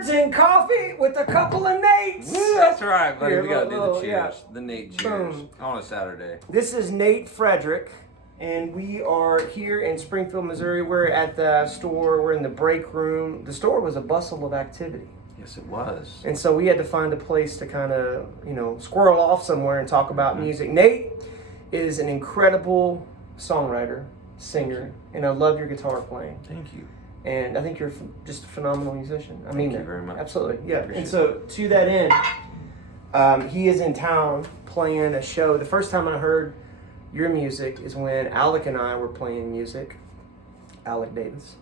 Chords and Coffee with a couple of Nates. That's right, buddy. Here, We gotta do the little, cheers. yeah. The Nate cheers Boom. on a Saturday. This is Nate Frederick, and we are here in Springfield, Missouri. We're at the store. We're in the break room. The store was a bustle of activity. Yes, it was. And so we had to find a place to kind of, squirrel off somewhere and talk about music. Nate is an incredible songwriter, singer, and I love your guitar playing. Thank you. And I think you're just a phenomenal musician. I mean, Thank you very much. Absolutely, yeah. Appreciate And so to that end, he is in town playing a show. The first time I heard your music is when Alec and I were playing music. Alec Davis,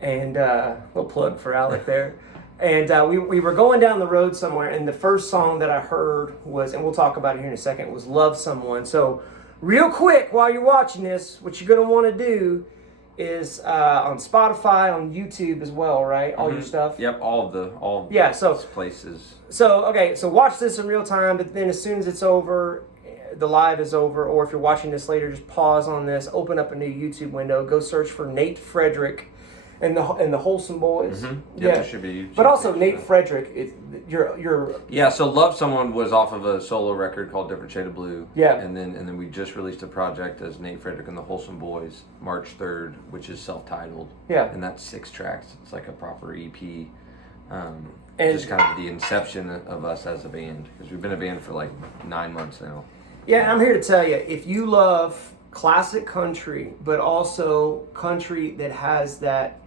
and little plug for Alec there. And we were going down the road somewhere, and the first song that I heard was, and we'll talk about it here in a second, was "Love Someone." So, real quick, while you're watching this, what you're gonna want to do is on Spotify, on YouTube as well, right? All your stuff. Yep, all so places. So okay, so watch this in real time, but then as soon as it's over, the live is over, or if you're watching this later, just pause on this, open up a new YouTube window, go search for Nate Frederick and the Wholesome Boys. Yep, Yeah, there should be a YouTube but also page, Nate Frederick. You're Yeah, so Love Someone was off of a solo record called Different Shade of Blue. Yeah. And then we just released a project as Nate Frederick and the Wholesome Boys, March 3rd, which is self-titled. Yeah. And that's 6 tracks. It's like a proper EP. And- Just kind of the inception of us as a band. Because we've been a band for like 9 months now. Yeah, and I'm here to tell you, if you love classic country, but also country that has that,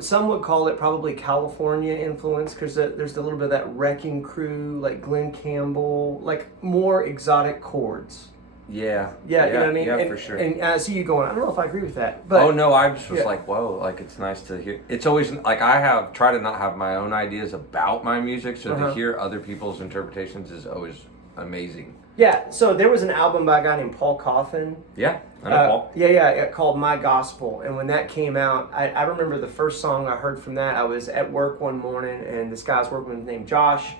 some would call it probably California influence, because there's a little bit of that Wrecking Crew, like Glenn Campbell, like more exotic chords. Yeah. Yeah, you know what I mean? Yeah, and, for sure. And I see you going, I don't know if I agree with that. But Oh no, I just was Yeah. like, whoa, like it's nice to hear. It's always like I have tried to not have my own ideas about my music, so to hear other people's interpretations is always amazing. Yeah, so there was an album by a guy named Paul Coffin. Yeah, I know Paul. Yeah, called My Gospel. And when that came out, I remember the first song I heard from that. I was at work one morning, and this guy's working with named Josh.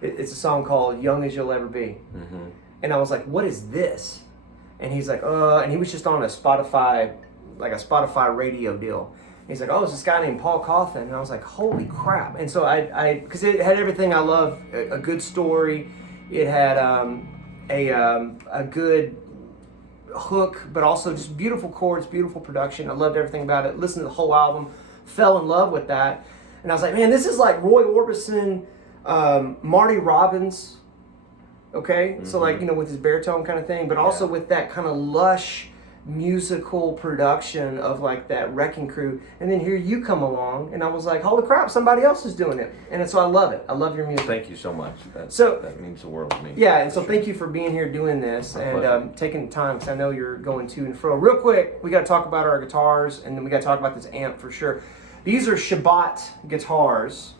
It's a song called Young As You'll Ever Be. Mm-hmm. And I was like, what is this? And he's like, and he was just on a Spotify radio deal. And he's like, oh, it's this guy named Paul Coffin. And I was like, holy crap. And so because it had everything I love, a good story. It had a good hook, but also just beautiful chords, beautiful production. I loved everything about it. Listened to the whole album, fell in love with that. And I was like, man, this is like Roy Orbison, Marty Robbins, okay? Mm-hmm. So like, with his baritone kind of thing, but also with that kind of lush musical production of like that Wrecking Crew. And then here you come along, and I was like, holy crap, somebody else is doing it. And so I love it. I love your music. Thank you so much. That means the world to me. Yeah, and so thank you for being here doing this and taking the time, because I know you're going to and fro. Real quick, we got to talk about our guitars, and then we got to talk about this amp for sure. These are Shabbat guitars.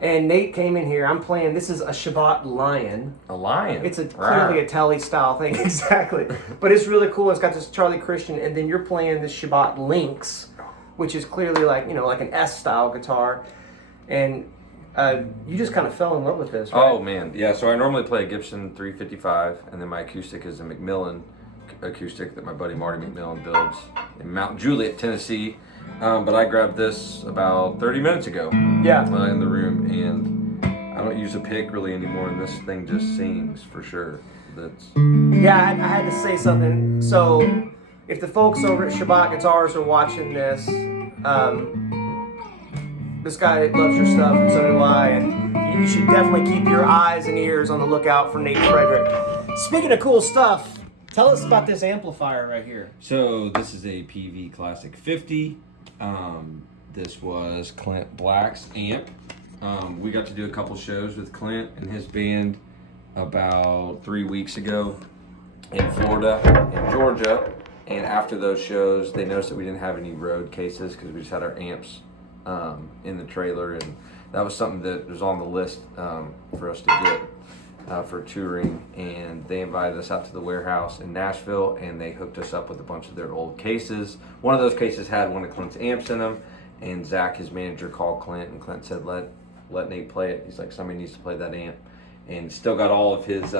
And Nate came in here. I'm playing. This is a Shabbat Lion. A lion. It's clearly a Telly style thing, exactly. But it's really cool. It's got this Charlie Christian, and then you're playing this Shabbat Lynx, which is clearly like an S style guitar. And you just kind of fell in love with this, right? Oh man, yeah. So I normally play a Gibson 355, and then my acoustic is a Macmillan acoustic that my buddy Marty McMillan builds in Mount Juliet, Tennessee. But I grabbed this about 30 minutes ago. Yeah. In the room, and I don't use a pick really anymore, and this thing just sings for sure. Yeah, I had to say something. So, if the folks over at Shabbat Guitars are watching this, this guy loves your stuff, and so do I, and you should definitely keep your eyes and ears on the lookout for Nate Frederick. Speaking of cool stuff, tell us about this amplifier right here. So this is a PV Classic 50. This was Clint Black's amp. We got to do a couple shows with Clint and his band about 3 weeks ago in Florida and Georgia. And after those shows, they noticed that we didn't have any road cases because we just had our amps in the trailer. And that was something that was on the list for us to get for touring. And they invited us out to the warehouse in Nashville, and they hooked us up with a bunch of their old cases. One of those cases had one of Clint's amps in them. And Zach, his manager, called Clint, and Clint said, let Nate play it. He's like, somebody needs to play that amp. And still got all of his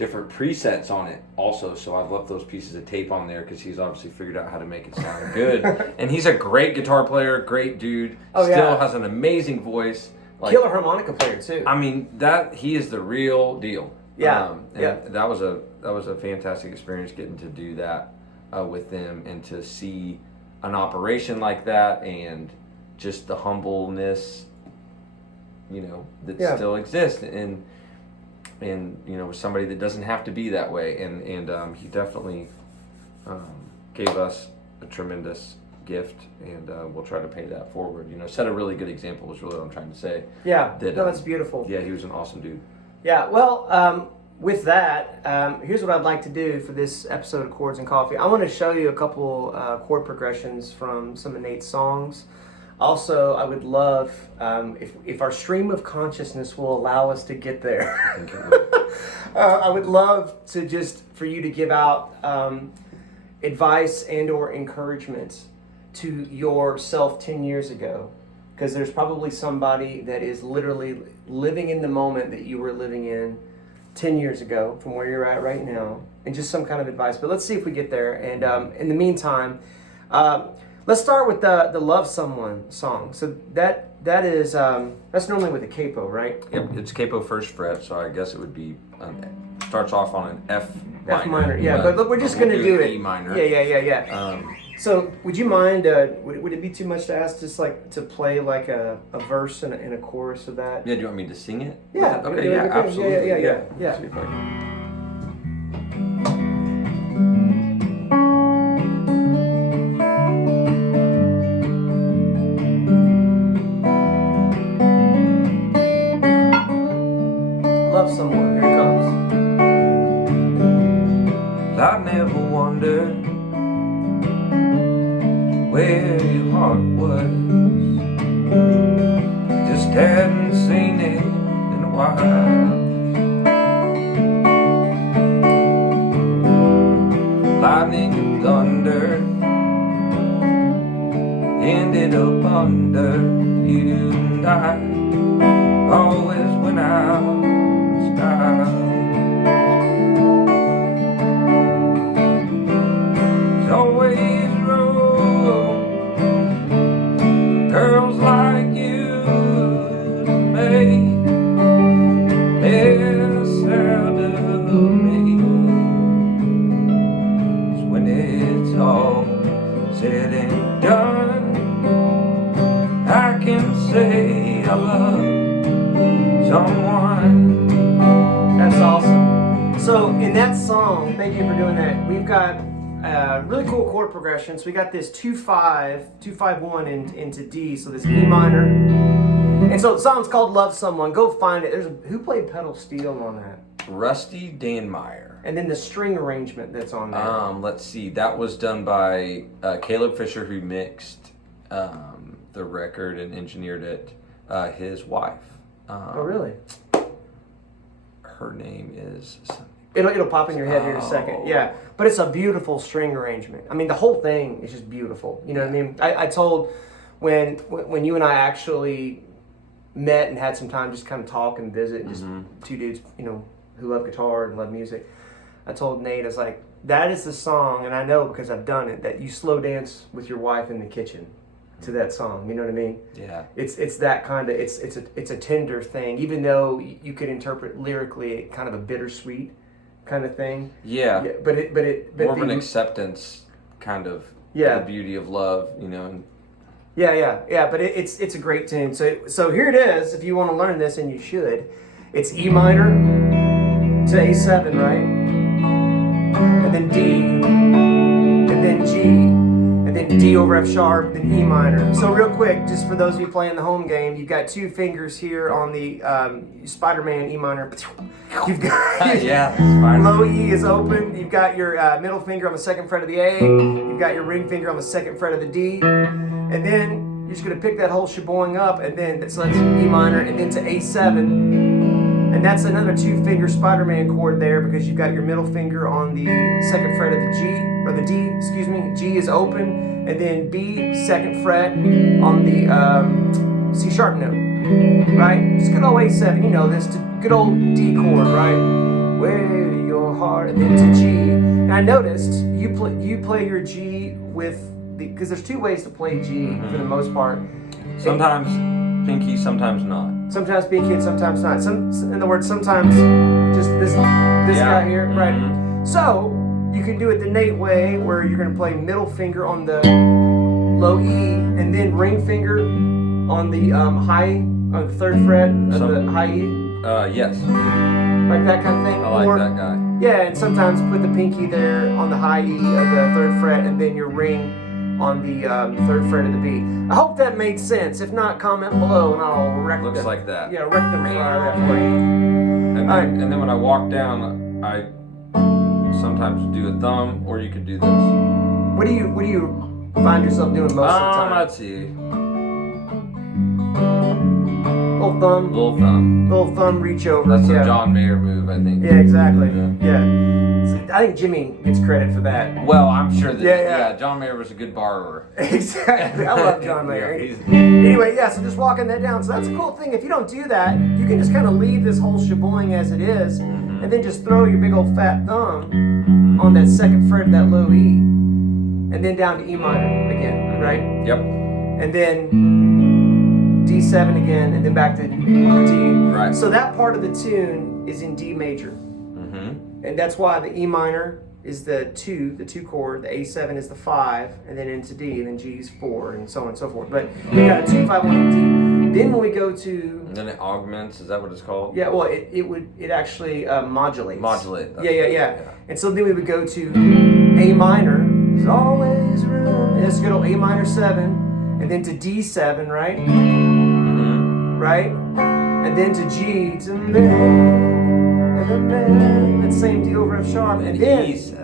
different presets on it also. So I've left those pieces of tape on there because he's obviously figured out how to make it sound good. And he's a great guitar player, great dude. Still has an amazing voice. Like, killer harmonica player too. I mean, he is the real deal. That was a fantastic experience getting to do that with them and to see an operation like that and just the humbleness, that still exists and with somebody that doesn't have to be that way. And he definitely gave us a tremendous gift, and we'll try to pay that forward. Set a really good example is really what I'm trying to say. Yeah, that's beautiful. Yeah, he was an awesome dude. Yeah, well, with that, here's what I'd like to do for this episode of Chords and Coffee. I want to show you a couple chord progressions from some of Nate's songs. Also, I would love, if our stream of consciousness will allow us to get there, I would love for you to give out advice and or encouragement to yourself 10 years ago. Because there's probably somebody that is literally living in the moment that you were living in 10 years ago from where you're at right now. And just some kind of advice. But let's see if we get there. And in the meantime, let's start with the Love Someone song. So that's normally with a capo, right? Yep, it's capo first fret, so I guess it would be starts off on an F minor. F minor, yeah. But we're just going to do it. E minor. Yeah. So would you mind? Would it be too much to ask just like to play like a verse and a chorus of that? Yeah. Do you want me to sing it? Yeah. Okay. Yeah. Absolutely. Yeah. See if I can. Love Someone. Here it comes. I never wondered where your heart was. Just hadn't seen it in a while. Lightning and thunder ended up under you and I always went out in style. There's always room for girls like you to make mess out of me. 'Cause when it's all said and done, I can say I love someone. That's awesome. So in that song, thank you for doing that. We've got really cool chord progressions. We got this 2-5, 2-5-1 into D. So this E minor, and so the song's called "Love Someone." Go find it. Who played pedal steel on that? Rusty Danmeyer. And then the string arrangement that's on there. Let's see. That was done by Caleb Fisher, who mixed the record and engineered it. His wife. Oh, really? Her name is. It'll pop in your head here in a second. Yeah, but it's a beautiful string arrangement. I mean, the whole thing is just beautiful. You know what I mean? I told when you and I actually met and had some time just kind of talk and visit, and just two dudes, who love guitar and love music. I told Nate, I was like, that is the song, and I know because I've done it, that you slow dance with your wife in the kitchen to that song. You know what I mean? Yeah. It's that kind of it's a tender thing, even though you could interpret lyrically kind of a bittersweet kind of thing. Yeah. But more of an acceptance kind of. Yeah. The beauty of love, And Yeah. But it's a great tune. So here it is. If you want to learn this, and you should, it's E minor to A7, right? And then D, and then G, and then D over F sharp, then E minor. So real quick, just for those of you playing the home game, you've got two fingers here on the Spider-Man E minor. You've got low E is open. You've got your middle finger on the second fret of the A. You've got your ring finger on the second fret of the D, and then you're just gonna pick that whole sheboing up, and then so that's E minor, and then to A7. And that's another two-finger Spider-Man chord there because you've got your middle finger on the second fret of the G, or the D, excuse me. G is open, and then B, second fret on the C sharp note, right? Just good old A7, you know this, good old D chord, right? Where your go hard, and then to G. And I noticed you play your G with because there's two ways to play G for the most part. Sometimes pinky, sometimes not. Sometimes pinky and sometimes not. In other words, sometimes just this guy here, right? So you can do it the Nate way, where you're going to play middle finger on the low E, and then ring finger on the high, on the 3rd fret of the high E. Yes. Like that kind of thing. I like that guy. Yeah, and sometimes put the pinky there on the high E of the 3rd fret, and then your ring on the 3rd fret of the B. I hope that made sense. If not, comment below and I'll wreck Looks like that. Yeah, wreck them fire that for you. And then when I walk down, I sometimes do a thumb, or you could do this. What do you find yourself doing most of the time? Let's see. Little thumb reach over. That's a John Mayer move, I think. Yeah, exactly. Yeah. So I think Jimmy gets credit for that. Well, I'm sure that Yeah. John Mayer was a good borrower. Exactly. I love John Mayer. Yeah, Anyway, so just walking that down. So that's a cool thing. If you don't do that, you can just kind of leave this whole sheboing as it is, and then just throw your big old fat thumb on that 2nd fret of that low E, and then down to E minor again, right? Yep. And then D7 again, and then back to D. Right. So that part of the tune is in D major. And that's why the E minor is the 2 chord, the A7 is the 5, and then into D, and then G is 4, and so on and so forth. But we got a 2, 5, 1, and D. Then when we go to... And then it augments, is that what it's called? Yeah, well, it actually modulates. Modulate. Yeah. And so then we would go to A minor, is always room, and let's go to A minor 7, and then to D7, right? Right? And then to G, to that same D over F sharp, and then E7.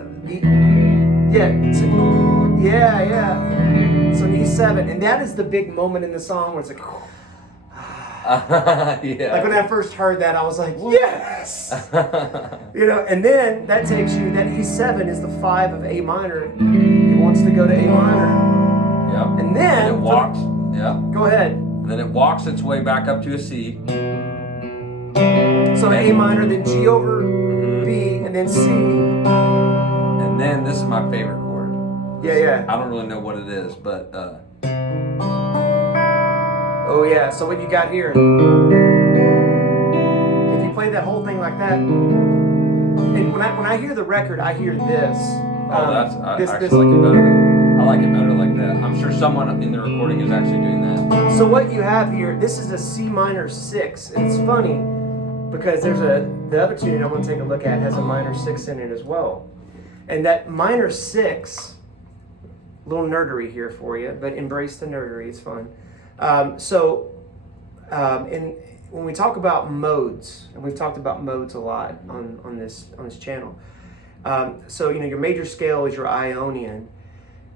So an E7, and that is the big moment in the song where it's like, yeah. Like when I first heard that, I was like, yes, And then that takes you. That E7 is the 5 of A minor. It wants to go to A minor. Yep. And then it walks. Yeah. Go ahead. And then it walks its way back up to a C. So A minor, then G over B, and then C. And then this is my favorite chord. Yeah. I don't really know what it is, but oh yeah. So what you got here? If you play that whole thing like that, and when I hear the record, I hear this. I actually like it better. I like it better like that. I'm sure someone in the recording is actually doing that. So what you have here, this is a C minor 6, and it's funny because there's the other tune I want to take a look at has a minor 6 in it as well, and that minor 6, little nerdery here for you, but embrace the nerdery, it's fun. And when we talk about modes, and we've talked about modes a lot on this channel. So your major scale is your Ionian.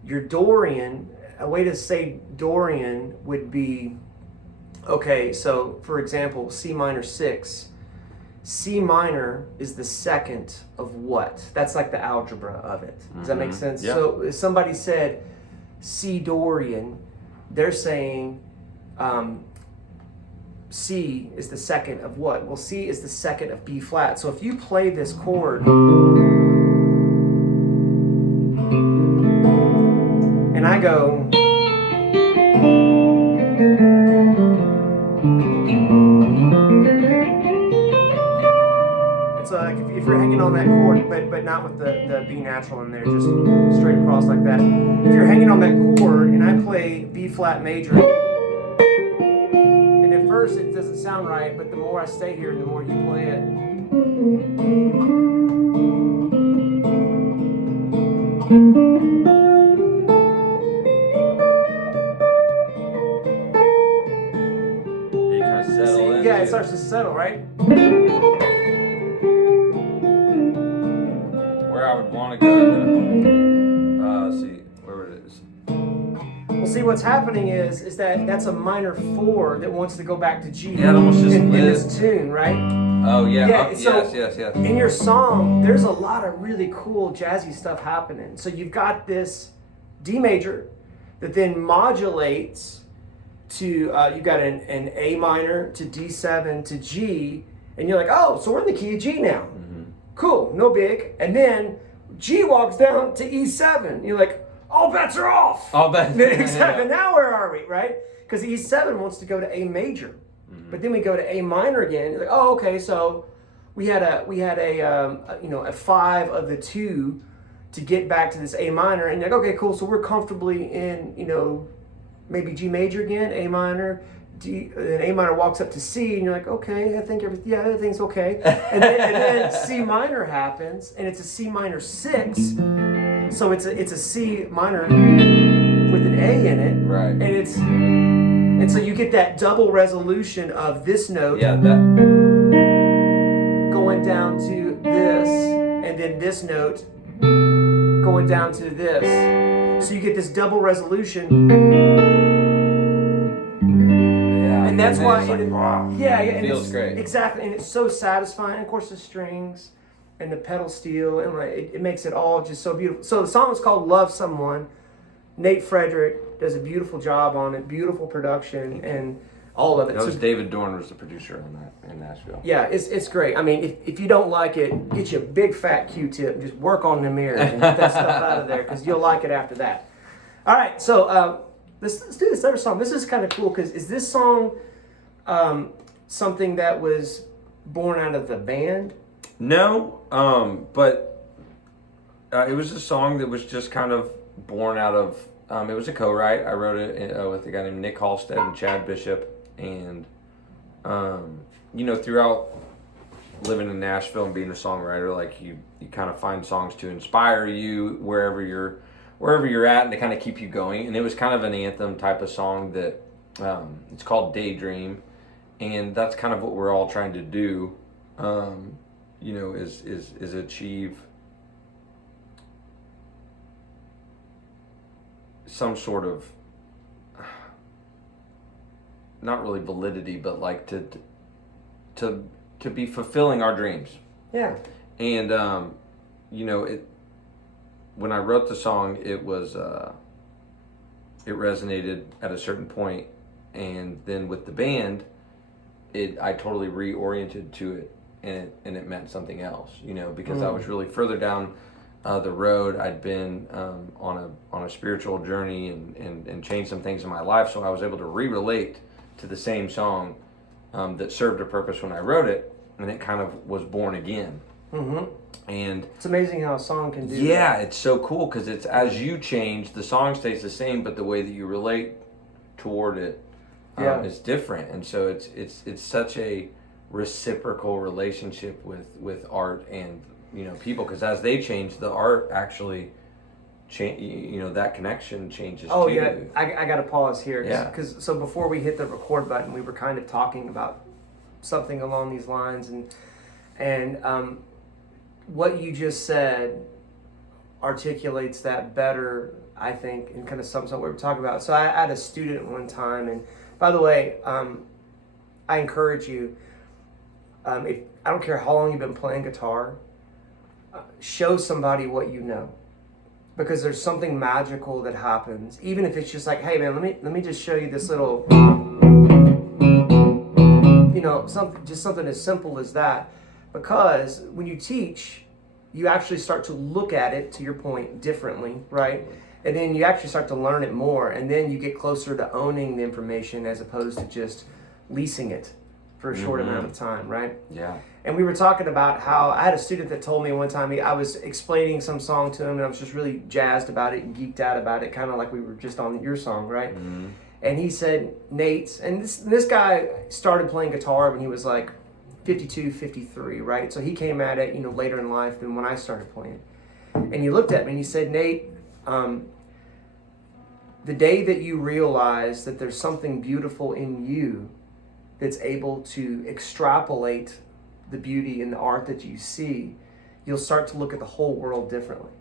Your Dorian, a way to say Dorian would be, okay, so for example, C minor 6. C minor is the 2nd of what? That's like the algebra of it. Does that make sense? Yeah. So if somebody said C Dorian, they're saying C is the 2nd of what? Well, C is the 2nd of B flat. So if you play this chord, and I go, and so like if you're hanging on that chord, but not with the B natural in there, just straight across like that. If you're hanging on that chord and I play B flat major, and at first it doesn't sound right, but the more I stay here, the more you play it. Yeah, it starts to settle, right? Where I would want to go, see where it is. Well, see, what's happening is that's a minor 4 that wants to go back to G. Yeah, it almost just in lives. this tune, right? Oh yeah. Yes. In your song, there's a lot of really cool jazzy stuff happening. So you've got this D major that then modulates to you've got an A minor to D7 to G, and you're like, oh, so we're in the key of G now. cool, no big. And then G walks down to E7. You're like, all bets are off. All bets. Exactly. Now where are we, right? Because E7 wants to go to A major, but then we go to A minor again. You're like, oh, okay, so we had a 5 of the 2 to get back to this A minor, and you're like, okay, cool. So we're comfortably in, maybe G major again, A minor. And A minor walks up to C, and you're like, okay, I think everything's okay. And then C minor happens, and it's a C minor 6, so it's a C minor with an A in it, Right. And so you get that double resolution of this note, going down to this, and then this note going down to this. So you get this double resolution. And that's why it feels great. Exactly, and it's so satisfying. And of course, the strings and the pedal steel, and it makes it all just so beautiful. So the song is called "Love Someone." Nate Fredrick does a beautiful job on it, beautiful production, and all of it. That was David Dorn was the producer on that in Nashville. Yeah, it's great. I mean, if you don't like it, get you a big fat Q-tip and just work on the mirrors and get that stuff out of there, because you'll like it after that. All right, so let's do this other song. This is kind of cool, because is this song something that was born out of the band? No, but it was a song that was just kind of born out of. It was a co-write. I wrote it with a guy named Nick Halstead and Chad Bishop, and throughout living in Nashville and being a songwriter, like you kind of find songs to inspire you wherever you're at, and to kind of keep you going. And it was kind of an anthem type of song that it's called Daydream, and that's kind of what we're all trying to do. Is achieve some sort of not really validity, but like to be fulfilling our dreams. Yeah. And when I wrote the song, it was it resonated at a certain point, and then with the band, I totally reoriented to it, and it meant something else, because I was really further down the road. I'd been on a spiritual journey and changed some things in my life, so I was able to relate to the same song that served a purpose when I wrote it, and it kind of was born again. Mm-hmm. And it's amazing how a song can do that. Yeah, it's so cool, because it's as you change, the song stays the same, but the way that you relate toward it is different. And so it's such a reciprocal relationship with art and people, because as they change, the art actually that connection changes too. Yeah, I got to pause here. Yeah. So before we hit the record button, we were kind of talking about something along these lines, and what you just said articulates that better, I think, and kind of sums up what we're talking about. So I had a student one time, and by the way, I encourage you, if I don't care how long you've been playing guitar, show somebody what you know, because there's something magical that happens, even if it's just like, hey man, let me just show you this little, something as simple as that. Because when you teach, you actually start to look at it, to your point, differently, right? And then you actually start to learn it more, and then you get closer to owning the information as opposed to just leasing it for a short amount of time, right? Yeah. And we were talking about how I had a student that told me one time, I was explaining some song to him, and I was just really jazzed about it and geeked out about it, kind of like we were just on your song, right? Mm-hmm. And he said, Nate, and this guy started playing guitar when he was like 52, 53, right? So he came at it, later in life than when I started playing. And you looked at me and you said, Nate, the day that you realize that there's something beautiful in you that's able to extrapolate the beauty in the art that you see, you'll start to look at the whole world differently.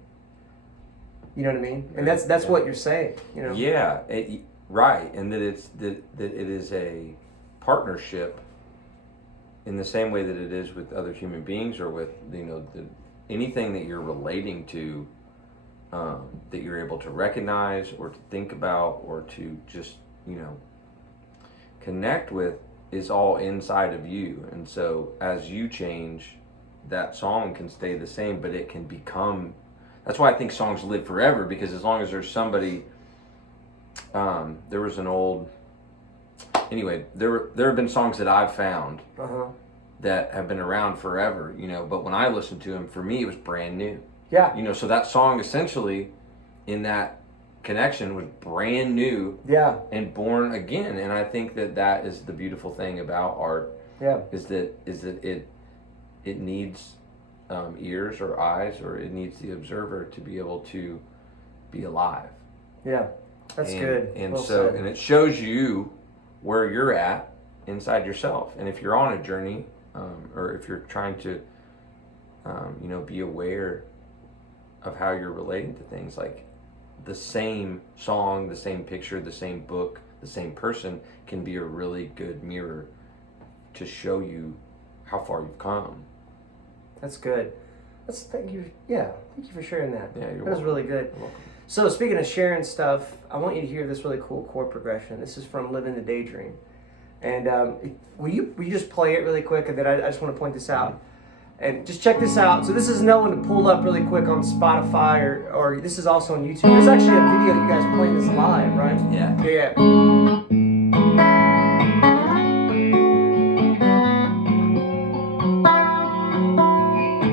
You know what I mean? And that's what you're saying, Yeah, right. And that it is a partnership in the same way that it is with other human beings, or with anything that you're relating to, that you're able to recognize or to think about or to just connect with, is all inside of you. And so as you change, that song can stay the same, but it can become. That's why I think songs live forever, because as long as there's somebody. There was an old. Anyway, there have been songs that I've found that have been around forever, you know. But when I listened to them, for me, it was brand new. Yeah. You know, so that song essentially, in that connection, was brand new. Yeah. And born again, and I think that is the beautiful thing about art. Yeah. Is that it needs ears or eyes, or it needs the observer to be able to be alive. Yeah. That's good. And well so, said. and it shows you where you're at inside yourself. And if you're on a journey, or if you're trying to, you know, be aware of how you're relating to things, like the same song, the same picture, the same book, the same person can be a really good mirror to show you how far you've come. That's good. Thank you. Yeah, thank you for sharing that. Yeah, you're That was welcome. really good. You're welcome. So speaking of sharing stuff, I want you to hear this really cool chord progression. This is from Living the Daydream. And will you just play it really quick, and then I just want to point this out. And just check this out. So this is another one to pull up really quick on Spotify, or this is also on YouTube. There's actually a video of you guys playing this live, right? Yeah. Yeah. Do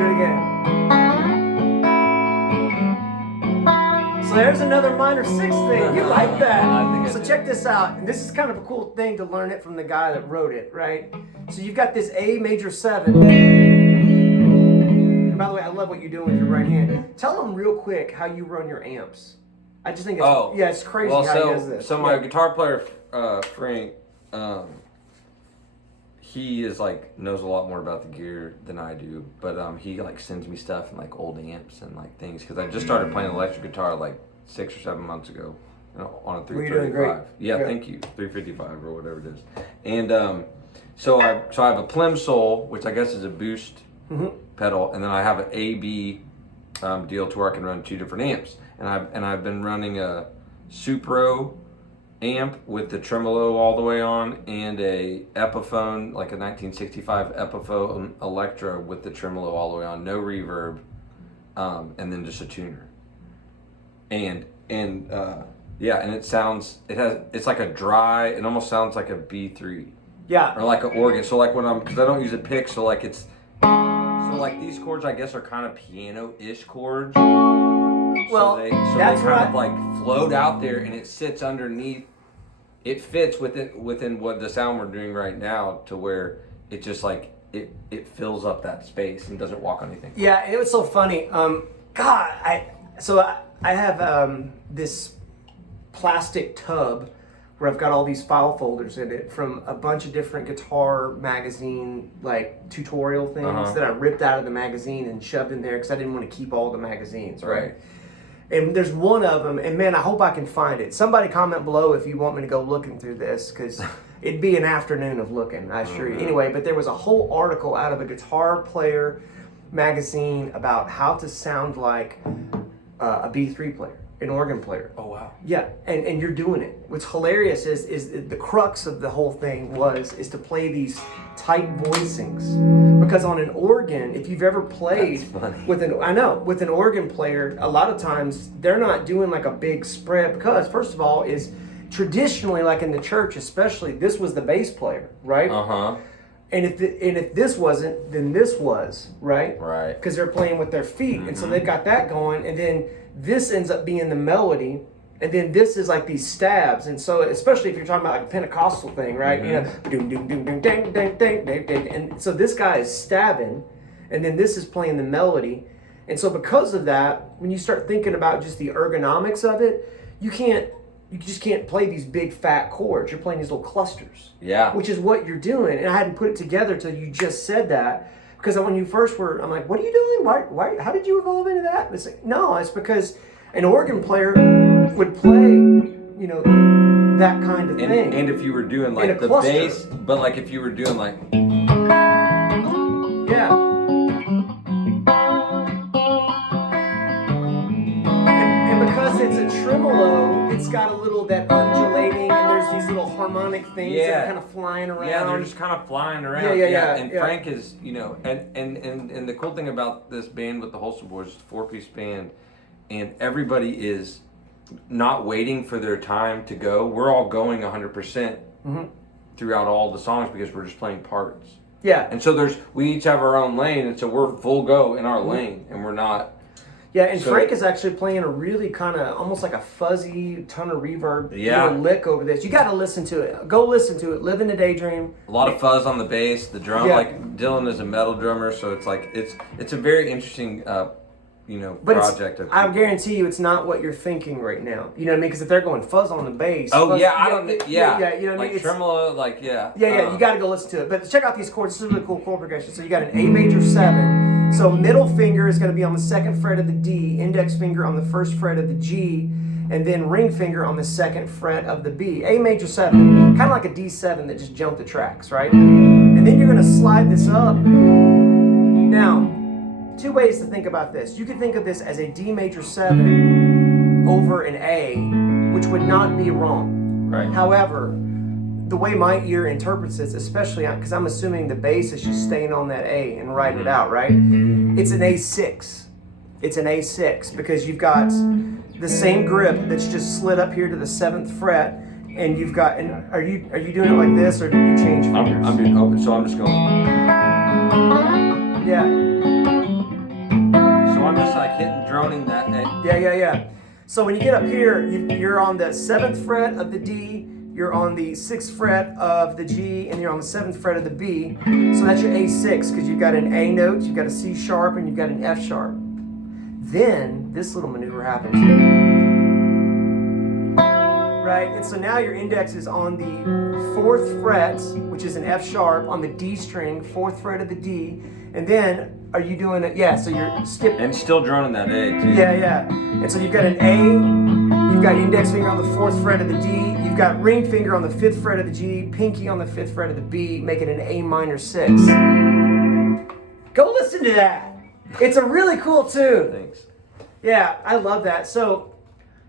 it again. So there's another minor sixth thing. You like that? I think I So do. check this out. And this is kind of a cool thing to learn it from the guy that wrote it, right? So you've got this A major 7. And by the way, I love what you're doing with your right hand. Tell them real quick how you run your amps. I just think it's, it's crazy well, how he does this. So my guitar player, Frank, he is like knows a lot more about the gear than I do, but he like sends me stuff and like old amps and like things, because I just started playing electric guitar like 6 or 7 months ago, you know, on a Well, you're doing 335. great. Yeah, Yeah. thank you, 355 or whatever it is. And so I have a Plimsoll, which I guess is a boost pedal, and then I have an AB deal to where I can run 2 different amps, and I've been running a Supro amp with the tremolo all the way on, and a Epiphone, like a 1965 Epiphone Electra with the tremolo all the way on, no reverb, and then just a tuner. And it's like a dry, it almost sounds like a B3 Yeah. or like an organ. So like because I don't use a pick, so like these chords I guess are kind of piano-ish chords. Well, so they that's kind of like float out there, and it sits underneath. It fits within what the sound we're doing right now, to where it just like it fills up that space and doesn't walk on anything. Yeah, and it was so funny. I have this plastic tub where I've got all these file folders in it from a bunch of different guitar magazine like tutorial things that I ripped out of the magazine and shoved in there because I didn't want to keep all the magazines, right? And there's one of them, and man, I hope I can find it. Somebody comment below if you want me to go looking through this, because it'd be an afternoon of looking, I assure you. Anyway, but there was a whole article out of a guitar player magazine about how to sound like a B3 player, an organ player. Oh wow. Yeah, and you're doing it. What's hilarious is the crux of the whole thing is to play these tight voicings, because on an organ, if you've ever played with an organ player, a lot of times they're not doing like a big spread, because first of all is traditionally, like in the church especially, this was the bass player, right? And if this wasn't, then this was, right? Right. Because they're playing with their feet, and so they've got that going, and then this ends up being the melody, and then this is like these stabs, and so especially if you're talking about like a Pentecostal thing, right? You know, doom doom doom doom ding ding ding ding ding, and so this guy is stabbing, and then this is playing the melody, and so because of that, when you start thinking about just the ergonomics of it, you just can't play these big fat chords. You're playing these little clusters. Yeah. Which is what you're doing, and I hadn't put it together till you just said that. Because when you first were, I'm like, what are you doing? Why? How did you evolve into that? It's like, no, it's because an organ player would play, that kind of thing. And if you were doing In like a the cluster. bass, but like if you were doing like, Yeah. And because it's a tremolo, it's got a little that undulating, and there's these little harmonic things that are kind of flying around. Yeah, they're just kind of flying around. Yeah. And Frank is, you know, and the cool thing about this band with the Holster Boys is a 4-piece band, and everybody is not waiting for their time to go. We're all going 100% throughout all the songs because we're just playing parts. Yeah. And so we each have our own lane, and so we're full go in our lane, and we're not. Yeah, and Frank is actually playing a really kind of almost like a fuzzy ton of reverb little lick over this. You got to listen to it. Go listen to it. Live in the Daydream. A lot of fuzz on the bass. The drum, like Dylan is a metal drummer, so it's like it's a very interesting, project. I guarantee you, it's not what you're thinking right now. You know what I mean? Because if they're going fuzz on the bass, you know what I mean? Like tremolo, you got to go listen to it. But check out these chords. This is a really cool chord progression. So you got an A major 7. So middle finger is going to be on the 2nd fret of the D, index finger on the 1st fret of the G, and then ring finger on the 2nd fret of the B. A major 7, kind of like a D7 that just jumped the tracks, right? And then you're going to slide this up. Now, 2 ways to think about this. You could think of this as a D major 7 over an A, which would not be wrong. Right. However, the way my ear interprets this, especially because I'm assuming the bass is just staying on that A and writing it out, right? It's an A6. It's an A6 because you've got the same grip that's just slid up here to the 7th fret, and you've got. And are you doing it like this, or did you change fingers? I'm doing open, so I'm just going. Yeah. So I'm just like hitting, droning that. Yeah. So when you get up here, you're on the 7th fret of the D. You're on the 6th fret of the G, and you're on the 7th fret of the B. So that's your A6, because you've got an A note, you've got a C sharp, and you've got an F sharp. Then this little maneuver happens. Right? And so now your index is on the 4th fret, which is an F sharp, on the D string, 4th fret of the D. And then, are you doing it? Yeah, so you're skipping. And still droning that A, too. Yeah. And so you've got an A, you've got index finger on the 4th fret of the D, you've got ring finger on the 5th fret of the G, pinky on the 5th fret of the B, making an A minor 6. Go listen to that. It's a really cool tune. Thanks. Yeah, I love that. So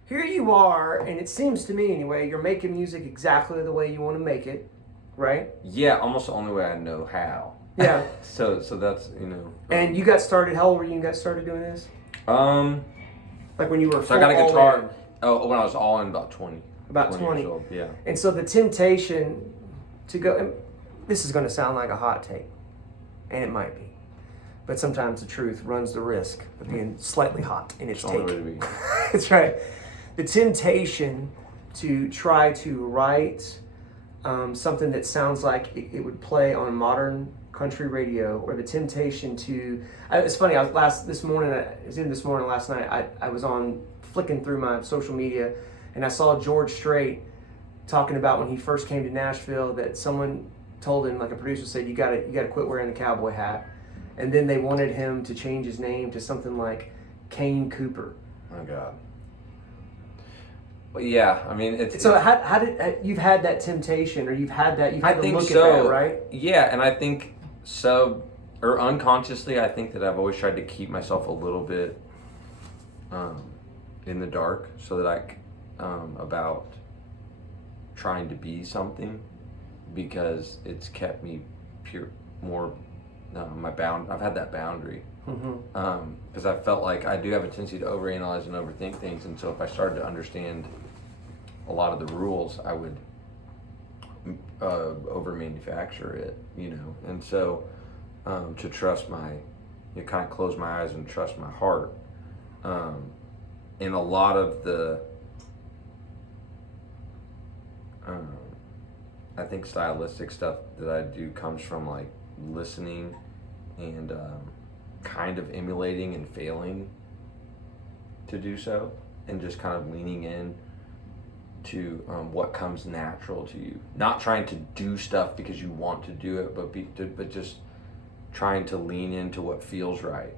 here you are, and it seems to me anyway, you're making music exactly the way you want to make it, right? Yeah, almost the only way I know how. Yeah. So that's, you know. And you got started, how old were you when you got started doing this? Like when you were So I got a guitar, when I was all in about 20. About 20. Years old, yeah. And so the temptation to go, and this is going to sound like a hot take, and it might be, but sometimes the truth runs the risk of being slightly hot in its It's the take. only way to be. That's right. The temptation to try to write something that sounds like it would play on modern country radio, or the temptation to. It's funny. I was last night. I was on flicking through my social media, and I saw George Strait talking about when he first came to Nashville that someone told him, like a producer said, you gotta quit wearing the cowboy hat, and then they wanted him to change his name to something like Kane Cooper. Oh God. Well, yeah, I mean it's. So how did you've had that temptation, or you've had to look so, at that, right? Yeah, and I think or unconsciously, I think that I've always tried to keep myself a little bit in the dark, so that about trying to be something, because it's kept me I've had that boundary. Because I felt like I do have a tendency to overanalyze and overthink things, and so if I started to understand a lot of the rules, I would over manufacture it, and so to trust kind of close my eyes and trust my heart, and a lot of the I think stylistic stuff that I do comes from like listening and kind of emulating and failing to do so, and just kind of leaning in to what comes natural to you, not trying to do stuff because you want to do it, but just trying to lean into what feels right.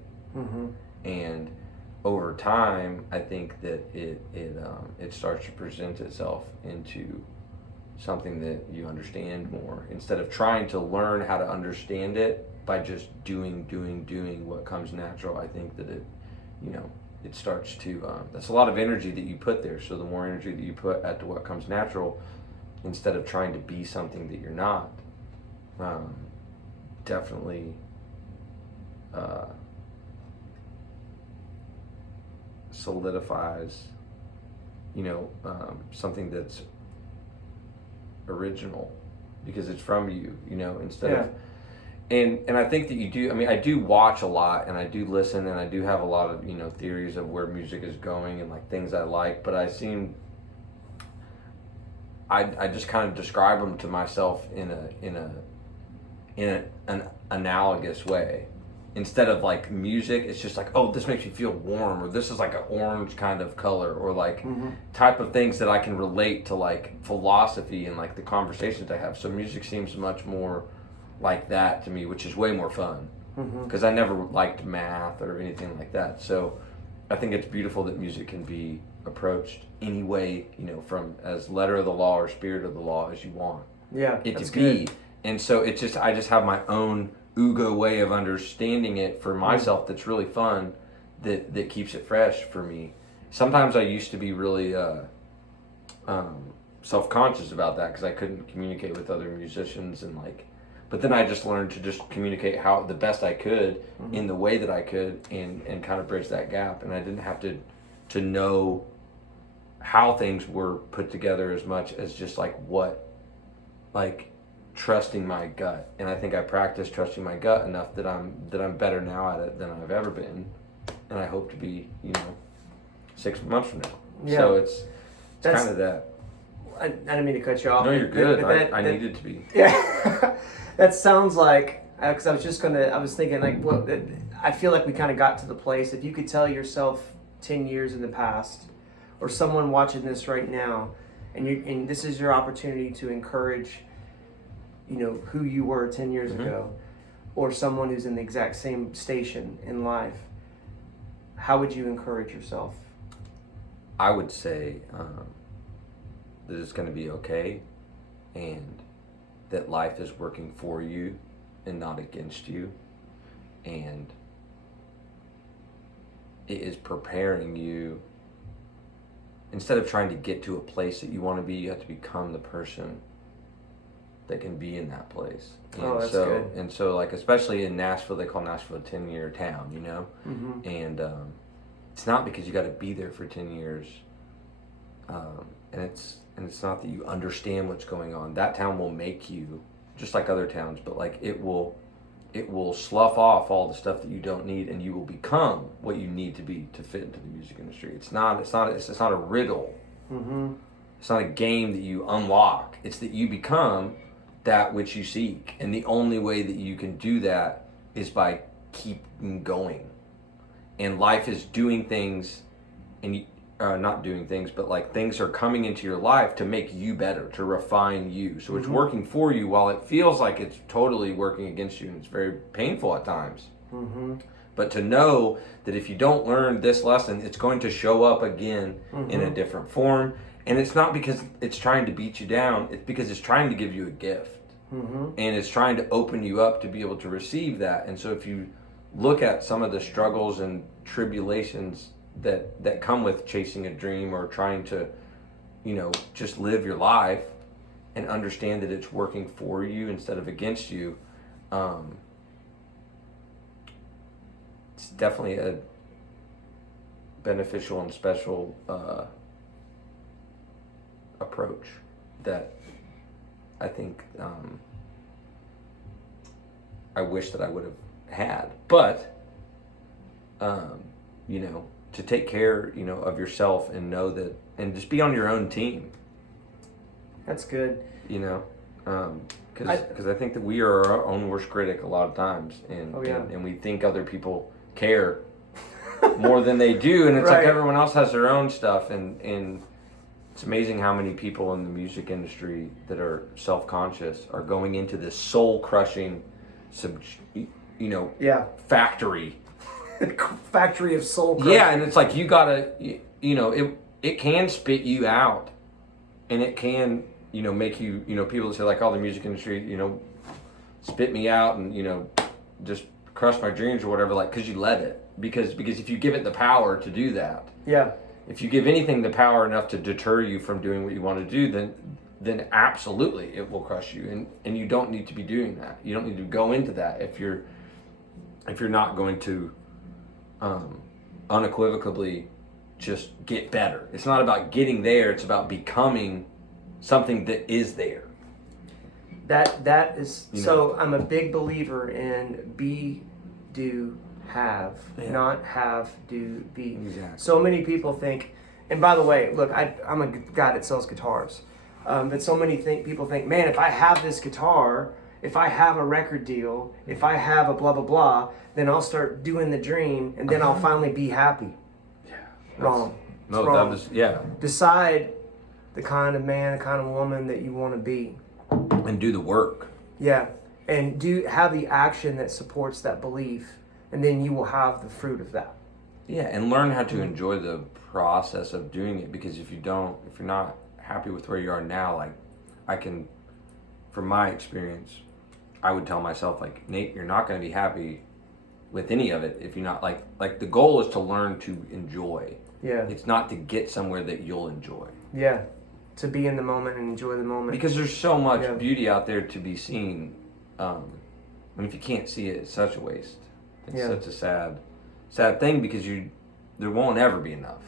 And over time, I think that it starts to present itself into something that you understand more, instead of trying to learn how to understand it by just doing what comes natural. I think that it starts to, that's a lot of energy that you put there. So the more energy that you put at what comes natural, instead of trying to be something that you're not, definitely solidifies, something that's original because it's from you, instead of, and I think that you do, I do watch a lot and I do listen and I do have a lot of, theories of where music is going and like things I like, but I just kind of describe them to myself in an analogous way. Instead of like music, it's just like, oh, this makes me feel warm, or this is like an orange kind of color, or like type of things that I can relate to like philosophy and like the conversations I have. So music seems much more like that to me, which is way more fun because I never liked math or anything like that. So I think it's beautiful that music can be approached any way, from as letter of the law or spirit of the law as you want it to be. Good. And so it's just, I just have my own Ugo way of understanding it for myself that's really fun, that keeps it fresh for me. Sometimes I used to be really self-conscious about that because I couldn't communicate with other musicians and like, but then I just learned to just communicate how the best I could in the way that I could and kind of bridge that gap, and I didn't have to know how things were put together as much as just like trusting my gut. And I think I practiced trusting my gut enough that I'm better now at it than I've ever been, and I hope to be 6 months from now. So it's kind of that. I didn't mean to cut you off. No, you're good. I needed to be. Yeah. That sounds like, because I was thinking like, I feel like we kind of got to the place, if you could tell yourself 10 years in the past, or someone watching this right now, and this is your opportunity to encourage, who you were 10 years ago, or someone who's in the exact same station in life, how would you encourage yourself? I would say that it's going to be okay, and that life is working for you and not against you, and it is preparing you. Instead of trying to get to a place that you want to be, you have to become the person that can be in that place. And that's good. And so, like, especially in Nashville, they call Nashville a 10-year town, And it's not because you got to be there for 10 years. And it's not that you understand what's going on. That town will make you, just like other towns, but like it will slough off all the stuff that you don't need, and you will become what you need to be to fit into the music industry. It's not a riddle. It's not a game that you unlock. It's that you become that which you seek, and the only way that you can do that is by keeping going. And life is doing things, and not doing things, but like things are coming into your life to make you better, to refine you. So it's working for you while it feels like it's totally working against you, and it's very painful at times. But to know that if you don't learn this lesson, it's going to show up again in a different form. And it's not because it's trying to beat you down, it's because it's trying to give you a gift. And it's trying to open you up to be able to receive that. And so if you look at some of the struggles and tribulations that come with chasing a dream or trying to, just live your life and understand that it's working for you instead of against you, it's definitely a beneficial and special approach that I think I wish that I would have had. But, to take care, of yourself and know that, and just be on your own team. That's good. Because I think that we are our own worst critic a lot of times, and we think other people care more than they do, and it's like everyone else has their own stuff, and it's amazing how many people in the music industry that are self-conscious are going into this soul-crushing, factory. Factory of soul crushing. Yeah, and it's like you gotta, it can spit you out, and it can, make you, people say like, oh, the music industry, spit me out and, just crush my dreams or whatever, like, because you let it. Because if you give it the power to do that, if you give anything the power enough to deter you from doing what you want to do, then absolutely it will crush you, and you don't need to be doing that. You don't need to go into that if you're not going to unequivocally just get better. It's not about getting there, it's about becoming something that is there. That is, so I'm a big believer in be, do, have, not have, do, be. Exactly. So many people think, and by the way, look, I'm a guy that sells guitars, but so many people think, man, if I have this guitar, if I have a record deal, if I have a blah, blah, blah, then I'll start doing the dream, and then I'll finally be happy. Yeah. Wrong. No, wrong. that was, yeah. Decide the kind of man, the kind of woman that you want to be. And do the work. Yeah, and have the action that supports that belief, and then you will have the fruit of that. Yeah, and learn how to enjoy the process of doing it, because if you're not happy with where you are now, like from my experience, I would tell myself, like, Nate, you're not going to be happy with any of it if you're not like the goal is to learn to enjoy. Yeah. It's not to get somewhere that you'll enjoy. Yeah. To be in the moment and enjoy the moment. Because there's so much beauty out there to be seen. And if you can't see it, it's such a waste. It's such a sad thing, because there won't ever be enough.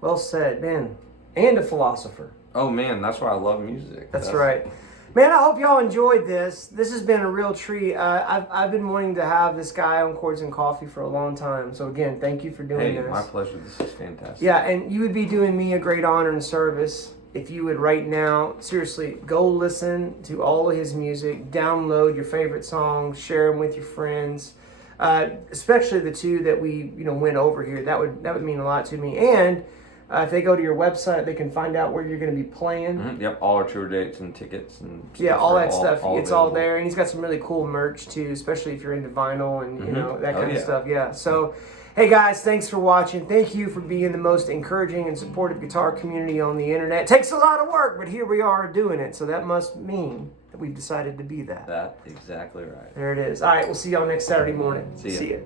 Well said, man. And a philosopher. Oh man, that's why I love music. That's right. Man, I hope y'all enjoyed this. This has been a real treat. I've been wanting to have this guy on Chords and Coffee for a long time. So again, thank you for doing this. My pleasure. This is fantastic. Yeah, and you would be doing me a great honor and service if you would right now, seriously, go listen to all of his music, download your favorite songs, share them with your friends, especially the two that we went over here. That would mean a lot to me. And if they go to your website, they can find out where you're going to be playing. Mm-hmm. Yep, all our tour dates and tickets and all that stuff. It's all available. there, and he's got some really cool merch too, especially if you're into vinyl and that kind of stuff. Yeah. So, hey guys, thanks for watching. Thank you for being the most encouraging and supportive guitar community on the internet. It takes a lot of work, but here we are doing it. So that must mean that we've decided to be that. That's exactly right. There it is. All right, we'll see y'all next Saturday morning. See ya.